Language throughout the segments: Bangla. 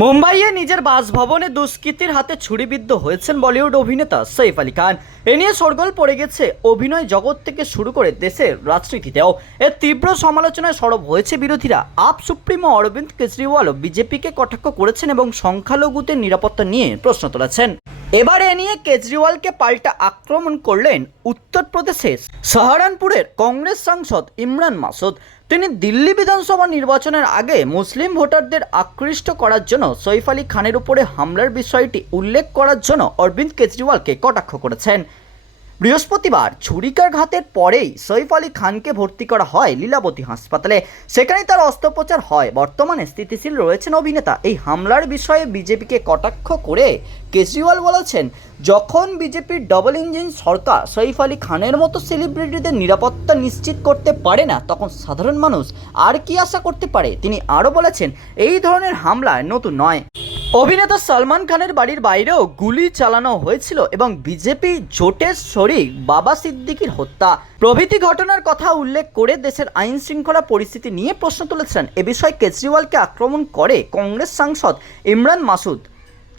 মুম্বাইয়ে নিজের বাসভবনে দুষ্কৃতীর হাতে ছুরিবিদ্ধ হয়েছেন বলিউড অভিনেতা সৈফ আলী খান। এ নিয়ে সরগোল পড়ে গেছে অভিনয় জগৎ থেকে শুরু করে দেশের রাজনীতিতেও। এর তীব্র সমালোচনায় সরব হয়েছে বিরোধীরা। আপ সুপ্রিমো অরবিন্দ কেজরিওয়ালও বিজেপিকে কটাক্ষ করেছেন এবং সংখ্যালঘুদের নিরাপত্তা নিয়ে প্রশ্ন তুলেছেন। এবার এ নিয়ে কেজরিওয়ালকে পাল্টা আক্রমণ করলেন উত্তরপ্রদেশের সাহারানপুরের কংগ্রেস সাংসদ ইমরান মাসুদ। তিনি দিল্লি বিধানসভা নির্বাচনের আগে মুসলিম ভোটারদের আকৃষ্ট করার জন্য সৈফ আলী খানের উপরে হামলার বিষয়টি উল্লেখ করার জন্য অরবিন্দ কেজরিওয়ালকে কটাক্ষ করেছেন। বৃহস্পতিবার ছুরিকাঘাতের পরেই সৈফ আলী খানকে ভর্তি করা হয় লীলাবতী হাসপাতালে। সেখানেই তার অস্ত্রোপচার হয়। বর্তমানে স্থিতিশীল রয়েছেন অভিনেতা। এই হামলার বিষয়ে বিজেপিকে কটাক্ষ করে কেজরিওয়াল বলেছেন, যখন বিজেপির ডবল ইঞ্জিন সরকার সৈফ আলী খানের মতো সেলিব্রিটিদের নিরাপত্তা নিশ্চিত করতে পারে না, তখন সাধারণ মানুষ আর কি আশা করতে পারে? তিনি আরও বলেছেন, এই ধরনের হামলা নতুন নয়। অভিনেতা সলমান খানের বাড়ির বাইরেও গুলি চালানো হয়েছিল এবং বিজেপি জোটের শরিক বাবা সিদ্দিকির হত্যা। প্রভৃতি ঘটনার কথা উল্লেখ করে দেশের আইন শৃঙ্খলা পরিস্থিতি নিয়ে প্রশ্ন তুলেছেন এ বিষয়ে কেজরিওয়ালকে আক্রমণ করে কংগ্রেস সাংসদ ইমরান মাসুদ।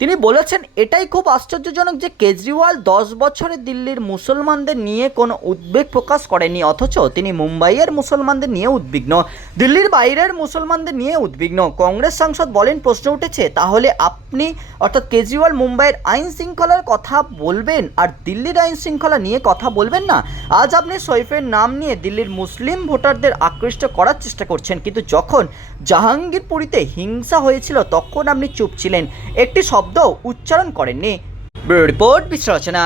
তিনি বলেছেন, এটাই খুব আশ্চর্যজনক যে কেজরিওয়াল দশ বছরে দিল্লির মুসলমানদের নিয়ে কোনো উদ্বেগ প্রকাশ করেনি, অথচ তিনি মুম্বাইয়ের মুসলমানদের নিয়ে উদ্বিগ্ন। দিল্লির বাইরের মুসলমানদের নিয়ে উদ্বিগ্ন। কংগ্রেস সাংসদ বলেন, প্রশ্ন উঠেছে, তাহলে আপনি অর্থাৎ কেজরিওয়াল মুম্বাইয়ের আইন শৃঙ্খলার কথা বলবেন আর দিল্লির আইন শৃঙ্খলা নিয়ে কথা বলবেন না? আজ আপনি সৈফের নাম নিয়ে দিল্লির মুসলিম ভোটারদের আকৃষ্ট করার চেষ্টা করছেন, কিন্তু যখন জাহাঙ্গীরপুরীতে হিংসা হয়েছিল, তখন আপনি চুপ ছিলেন। একটি শব্দ উচ্চারণ করেননি। রিপোর্ট বিশ্লেষণা